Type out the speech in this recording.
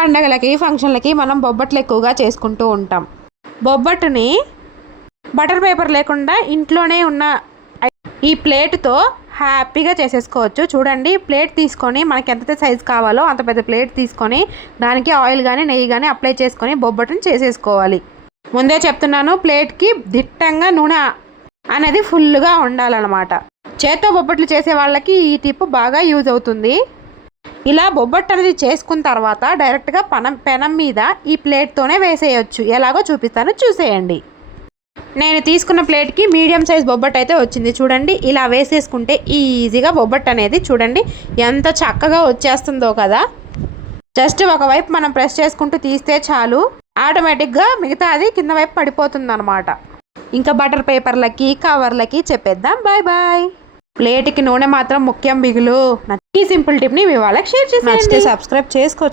పండగలకి ఫంక్షన్లకి మనం బొబ్బట్లు ఎక్కువగా చేసుకుంటూ ఉంటాం. బొబ్బట్టుని బటర్ పేపర్ లేకుండా ఇంట్లోనే ఉన్న ఈ ప్లేట్తో హ్యాపీగా చేసేసుకోవచ్చు. చూడండి, ప్లేట్ తీసుకొని మనకి ఎంత సైజు కావాలో అంత పెద్ద ప్లేట్ తీసుకొని దానికి ఆయిల్ కానీ నెయ్యి కానీ అప్లై చేసుకొని బొబ్బట్టుని చేసేసుకోవాలి. ముందే చెప్తున్నాను, ప్లేట్కి దిట్టంగా నూనె అనేది ఫుల్గా ఉండాలన్నమాట. చేత్తో బొబ్బట్లు చేసే వాళ్ళకి ఈ టిప్ బాగా యూజ్ అవుతుంది. ఇలా బొబ్బట్టు అనేది చేసుకున్న తర్వాత డైరెక్ట్గా పెనం మీద ఈ ప్లేట్తోనే వేసేయచ్చు. ఎలాగో చూపిస్తాను, చూసేయండి. నేను తీసుకున్న ప్లేట్కి మీడియం సైజ్ బొబ్బట్టు అయితే వచ్చింది. చూడండి, ఇలా వేసేసుకుంటే ఈజీగా బొబ్బట్టు అనేది చూడండి ఎంత చక్కగా వచ్చేస్తుందో కదా. జస్ట్ ఒకవైపు మనం ప్రెస్ చేసుకుంటూ తీస్తే చాలు, ఆటోమేటిక్గా మిగతా అది కింద వైపు పడిపోతుంది అనమాట. ఇంకా బటర్ పేపర్లకి కవర్లకి చెప్పేద్దాం బాయ్ బాయ్. ప్లేట్కి నూనె మాత్రం ముఖ్యం బిగులు. ఈ సింపుల్ టిప్ని మీ వాళ్ళకి షేర్ చేసి సబ్స్క్రైబ్ చేసుకోవచ్చు.